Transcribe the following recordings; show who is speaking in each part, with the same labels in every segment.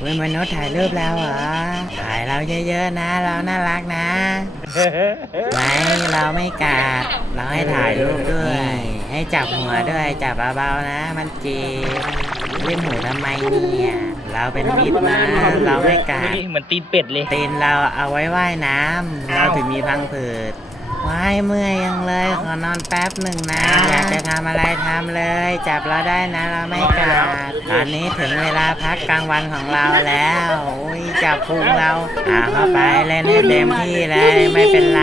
Speaker 1: อุ้ยมนุษย์ถ่ายรูปแล้วเหรอ ถ่ายเราเยอะๆนะ เราน่ารักนะไม่เราไม่กัดเราให้ถ่ายรูปด้วย ให้จับหัวด้วย จับเบาๆนะ มันเจ็บเล่นหูทำไมเนี่ย เราเป็นมิตรนะ เราไม่กัด
Speaker 2: เหมือนตีนเป็ดเลย
Speaker 1: ตีนเราเอาไว้ว่ายน้ำเราถึงมีพังผืด ว่ายเมื่อยยังเลย ขอนอนแป๊บหนึ่งนะ อยากจะทำอะไรทำเลย จับเราได้นะเราไม่กัดตอนนี้ถึงเวลาพักกลางวันของเราแล้วอุ้ยจับพุงเราอ่าเข้าไปเล่นให้เต็มที่เลย ไม่เป็นไร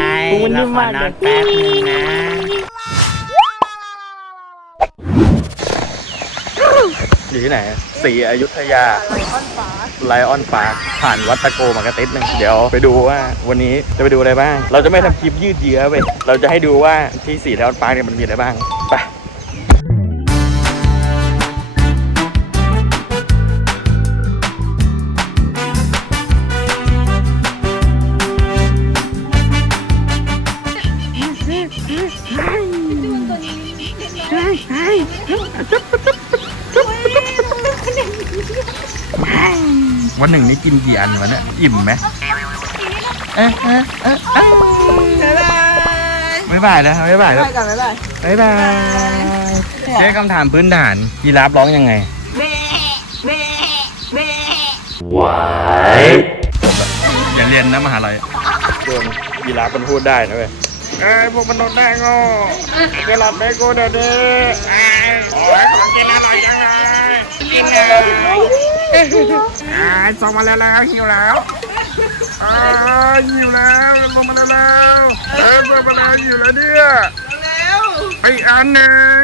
Speaker 1: เราขอนอนแป๊บหนึ่งนะ
Speaker 3: อยู่ที่ไหนสีอยุธยาไลออนปาร์คผ่านวัดตะโกมากระติดหนึ่งเดี๋ยวไปดูว่าวันนี้จะไปดูอะไรบ้าง เราจะไม่ทำคลิปยืดเยื้อเว้ยเราจะให้ดูว่าที่สีไลออนปาร์คเนี่ยมันมีอะไรบ้างไป วันหนึ่งนี่กินกี่อันวะเนี่ยอิ่มไหมเอ๊ะเอ๊ะเอ๊ะเอ๊ะบ๊ายบายนะบ๊ายบายแล้ว
Speaker 4: ไปก่อนบ๊ายบาย
Speaker 3: บ๊ายบายเจ๊คำถามพื้นฐานยีราฟร้องยังไงว้ายอย่าเรียนนะมหาลัยโดนยีราฟมันพูดได้นะเว้ยเอ้ยพวกมนุษย์ได้งอจะหลับได้กูเดี๋ยวนี้ไอ้โอ้ยของกินอร่อยจังเลยกินเลย ไอ้ส่งมาแล้วแล้วหิวแล้วอ้าหิวแล้วส่งมาแล้วแล้วเอ้ยส่งมาแล้วหิวแล้วเนี่ยไปอีกอันหนึ่ง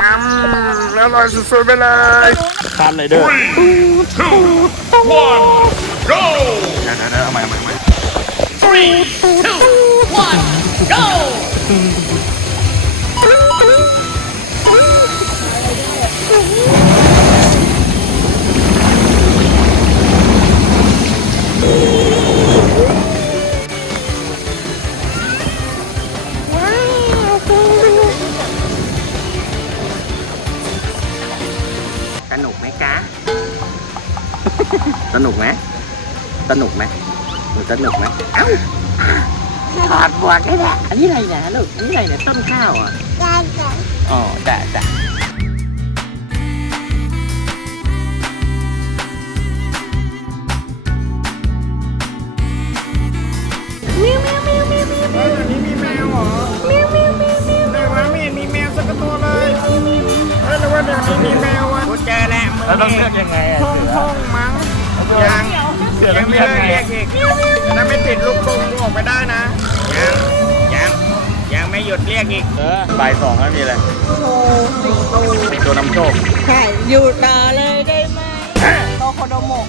Speaker 3: อืมอร่อยสุดๆไปเลยทานเลยเด้อ
Speaker 5: Go!
Speaker 3: เดี๋ยวเดี๋ยวเดี๋ยวเอาใหม่เอาใหม่
Speaker 5: Three, two, one, go!
Speaker 1: สนุกไหมคะสนุกไหมสนุกไหมหนูสนุกไหมเอ้าถอดหมวกได้แหละอันนี้อะไรเนี่ยลูกอันนี้อะไรเนี่ยต้นข้าวอะอ๋อจ้ะจ้ะ
Speaker 2: แล้วมึง
Speaker 3: แล้วต้องเลือกยังไงอะ
Speaker 2: ห้อง
Speaker 3: เสือ
Speaker 2: ห้องมั้งยัง
Speaker 3: เสือ
Speaker 2: ยั
Speaker 3: ต้องง
Speaker 2: ไม่
Speaker 3: เลือก
Speaker 2: เลิก
Speaker 3: ไง
Speaker 2: เรียกอีกถ้าไม่ติดลูกกรงกูออกไปได้นะยังยังยังไม่หยุดเรียกอีก
Speaker 3: เออบ่ายสองแล้วมีอะไร
Speaker 4: โชว์สิงโต
Speaker 3: สิงโตนำโชค
Speaker 4: ใช่อยู่ต่อเลยได้ไหมโตโคโดโมะ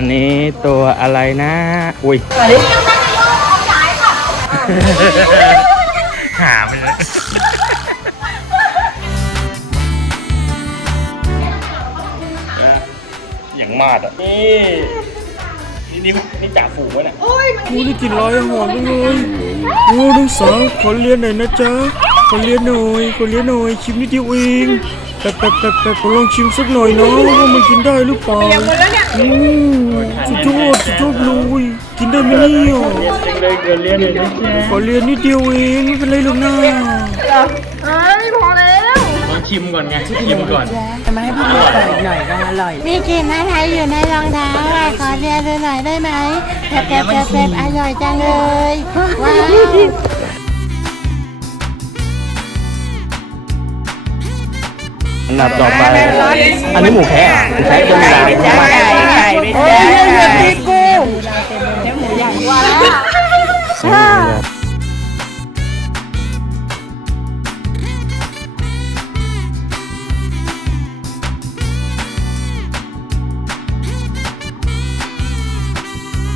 Speaker 3: อันนี้ตัวอะไรนะ อุ้ย หาไปเลยอย่างมาดอะ นี่นี่นี่จ่าฝูงวะเนี่ย
Speaker 6: โอ้ได้กลินลอยหอมจังเลยโอ้ลูกสาวขอเรียนหน่อยนะจ๊ะ ขอเรียนหน่อยขอเรียนหน่อย ชิมนิดเดียวเองแป๊บแป๊บแป๊บแป๊บขอลองชิมสักหน่อยนะว่ามันกินได้หรือเปล่า อืมสุดยอดสุดยอดเลยกินได้ไหมเนี่ย
Speaker 3: เรียนจริงเลยเกินเรียนเลยนะ
Speaker 6: ขอเรียนนิดเดียวเองไม่เป็นไรหรอกนะ
Speaker 3: ลองชิมก่อนไงชิมก่อน
Speaker 1: จะมาให้พี่ดูต่ออีกหน่อยก็อร่อยมีกลิ่นอะไรอยู่ในรองเท้าอะขอเรียนดูหน่อยได้ไหมเจ็บเจ็บเจ็บเจ็บอร่อยจังเลยว้าว
Speaker 3: อันดับต่อไป อันนี้หมูแคะเหรอหมูแคะก็มีร้าน
Speaker 2: ไม่ใช่ไก่ไก่ไม่ใช่ไก่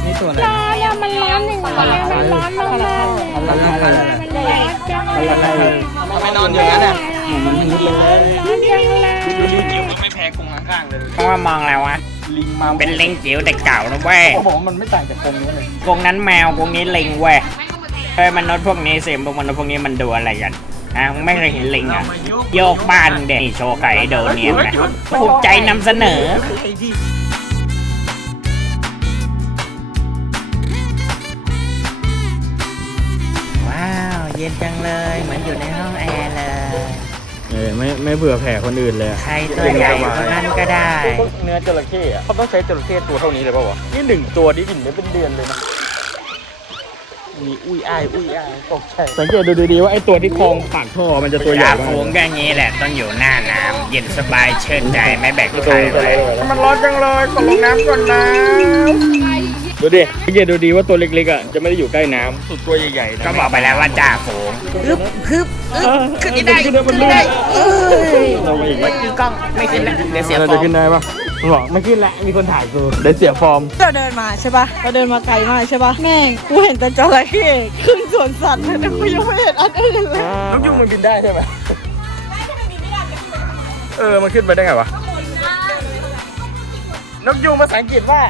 Speaker 3: นี่ตัวอะไร
Speaker 4: มันร้อนหนึ่งมันร้อนมันร้อนมากเลยมันร้อนจังเลย
Speaker 3: ทำไมนอนอย่างนั้นอะ
Speaker 4: ร้อน จังเลย
Speaker 3: พ้กรงข้างๆเลย
Speaker 2: เพราะว่ามองแล้ววะ
Speaker 3: ลิงมา
Speaker 2: เป็นลิงจิ๋วแต่เก่านะเว้ย
Speaker 3: เขาบอกว่ามันไม่ต่างจากกรงนี้เลย
Speaker 2: กรงนั้นแมวกรงนี้ลิงเว้ยเอ้ยมนุษย์พวกนี้สิพวกมนุษย์พวกนี้มันดูอะไรกันอะไม่เคยเห็นลิงอะโยกบ้านเด็กนี่โชว์ไก่โดนเนียนนะภูมิใจนำเสนอ
Speaker 1: ว้าว เย็นจังเลย เหมือนอยู่ในห้องแอร์
Speaker 6: ไม่ไม่เบื่อแผ่คนอื่นเลยอะ
Speaker 1: ใครตัวใหญ่คนนั้นก็ได้
Speaker 3: เนื้อจระเข้อะเขาต้องใช้จระเข้ตัวเท่านี้เลยเปล่าวะนี่หนึ่งตัวนี่อิ่มได้เป็นเดือนเลยนะมีอุ้ยอ้ายอุ้ยอ้ายตกใจสังเกตดูดีๆว่าไอ้ตัวที่คลองปากท่อมันจะตัวใหญ่
Speaker 2: จ่ามา
Speaker 3: ก
Speaker 2: ฝูงก็อย่างนี้แหละต้องอยู่หน้าน้ำเย็นสบายเชิญใจไม่แบกใครเลย
Speaker 3: มันร้อนจังเลยขอลงน้ำก่อนนะ ดูดิสังเกตดูดีว่าตัวเล็กๆอะจะไม่ได้อยู่ใกล้น้ำสุดตัวใหญ่ๆนะ
Speaker 2: ก็บอกไปแล้วว่าจ่าฝูง
Speaker 3: ขึ้นได้ขึ้นได้เราไปอีกไหม
Speaker 2: คือกล้องไม่ขึ้นแล้วเดี๋ยวเสีย
Speaker 3: เรา
Speaker 2: ฟ
Speaker 3: จะ
Speaker 2: อร์ม
Speaker 3: ขึ้นได้ปะมันบอกไม่ขึ้นแล้วมีคนถ่ายกูได้เสียฟอร์ม
Speaker 4: เราเดินมาใช่ปะเราเดินมาไกลมากใช่ปะแม่งกูเห็นแต่จระเข้ครึ่งสวนสัตว์แต่กูยังไม่เห็นอันอื่นเลย
Speaker 3: นกยุงมันบินได้ใช่ไหมเออ มันขึ้นไปได้ไงวะ นกยุงภาษาอังกฤษว่า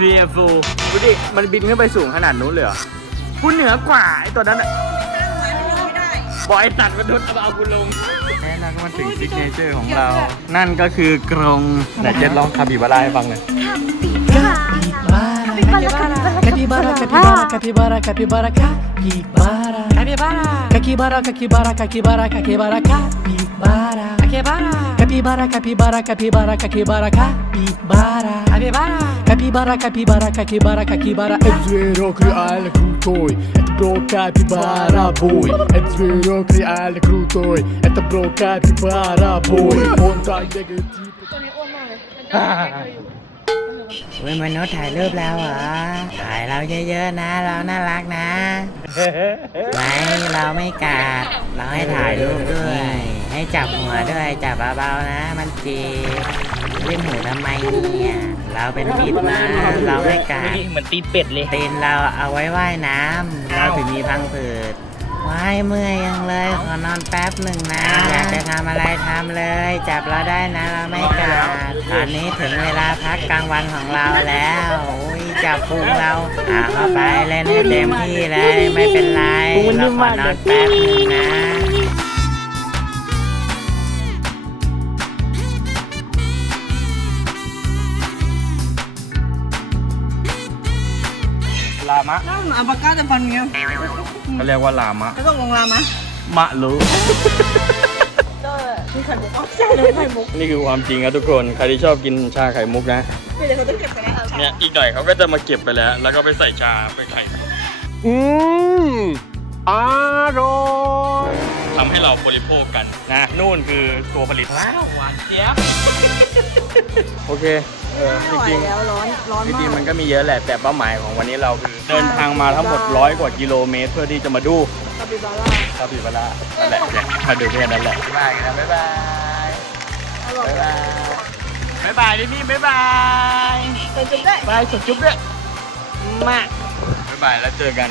Speaker 3: fearful ดูดิ มันบินขึ้นไปสูงขนาดนู้นเลยเหรอกูเหนือกว่าไอ้ตัวนั้นอะบอยตัดมนุษย์เอาเอากูลงแล้วเราก็มาถึงซิกเนเจอร์ของเรา นั่นก็คือกรงแต่เจ็ดลองคาบิบาร่าให้ฟังหน่อย
Speaker 7: Capibara, capibara, capibara, capibara, capibara. Capibara. Capibara, capibara, capibara, capibara, capibara. Capibara. Capibara, capibara, capibara, capibara, capibara. Capibara. Capibara, capibara, capibara, capibara. Het zwerok реально крутой. Это бро capibara boy. Это зверок реально крутой. Это бро capibara boy. Он так бегает.
Speaker 1: เว้ยมนุษย์ถ่ายรูปแล้วเหรอ ถ่ายเราเยอะๆนะ เราน่ารักนะไม่เราไม่กัดเราให้ถ่ายรูปด้วย ให้จับหัวด้วย จับเบาๆนะ มันจีบเล่นหูทำไมเนี่ย เราเป็นมิตรนะ เราไม่กัด
Speaker 2: เหมือนตีเป็ดเลย
Speaker 1: ตีนเราเอาไว้ว่ายน้ำเราถึงมีพังผืด ว้ายเมื่อยยังเลย ขอนอนแป๊บหนึ่งนะ อยากจะทำอะไรทำเลย จับเราได้นะเราไม่กัดตอนนี้ถึงเวลาพักกลางวันของเราแล้วอุ้ยจับพุงเราอ่าเข้าไปเล่นให้เต็มที่เลยไม่เป็นไรเราขอนอนแป๊บหนึ่งนะา
Speaker 3: มะ
Speaker 4: น้ำอัปกาจะฟันเงี้ย
Speaker 3: เขาเรียกว่าลามะ
Speaker 4: จะต้องลงรามะ
Speaker 3: มะรู้
Speaker 4: มีไข่มุกอ๋อใช่เลยไข่มุก
Speaker 3: นี่คือความจริงครับทุกคน ใครที่ชอบกินชาไข่มุกนะ
Speaker 4: เดี๋ยวเขาต้องเก็บไปแล้ว
Speaker 3: เนี่ย อีกหน่อยเขาก็จะมาเก็บไปแล้ว แล้วก็ไปใส่ชาไปไข่ อืมอร่อย ทำให้เราบริโภคกันนะนู่นคือตัวผลิตว้าวหวานเจี๊ยบโอเคเออจ
Speaker 4: ไม่ไหว
Speaker 3: ริง
Speaker 4: แล้วร้อนร้อน
Speaker 3: ๆจ
Speaker 4: มา
Speaker 3: ริงๆมัน
Speaker 4: ก
Speaker 3: ก็มีเยอะแหละแต่เป้าหมายของวันนี้เราคือเดินทางมาทั้งหมดร้อยกว่ากิโลเมตร เพื่อที่จะมาดู
Speaker 4: คาปิบาร่า
Speaker 3: คาปิบาร่านั่นแหละเนี่ยมาดูแค่นั้นแหละบ๊ายบายกันนะบ๊ายบาย
Speaker 4: อร่อย
Speaker 3: บ๊ายบายบ๊ายบายดิพี่บ๊ายบาย
Speaker 4: ใส่จุ๊บได้
Speaker 3: บายสดจุ๊บด้วยมาบ๊ายบายแล้วเจอกัน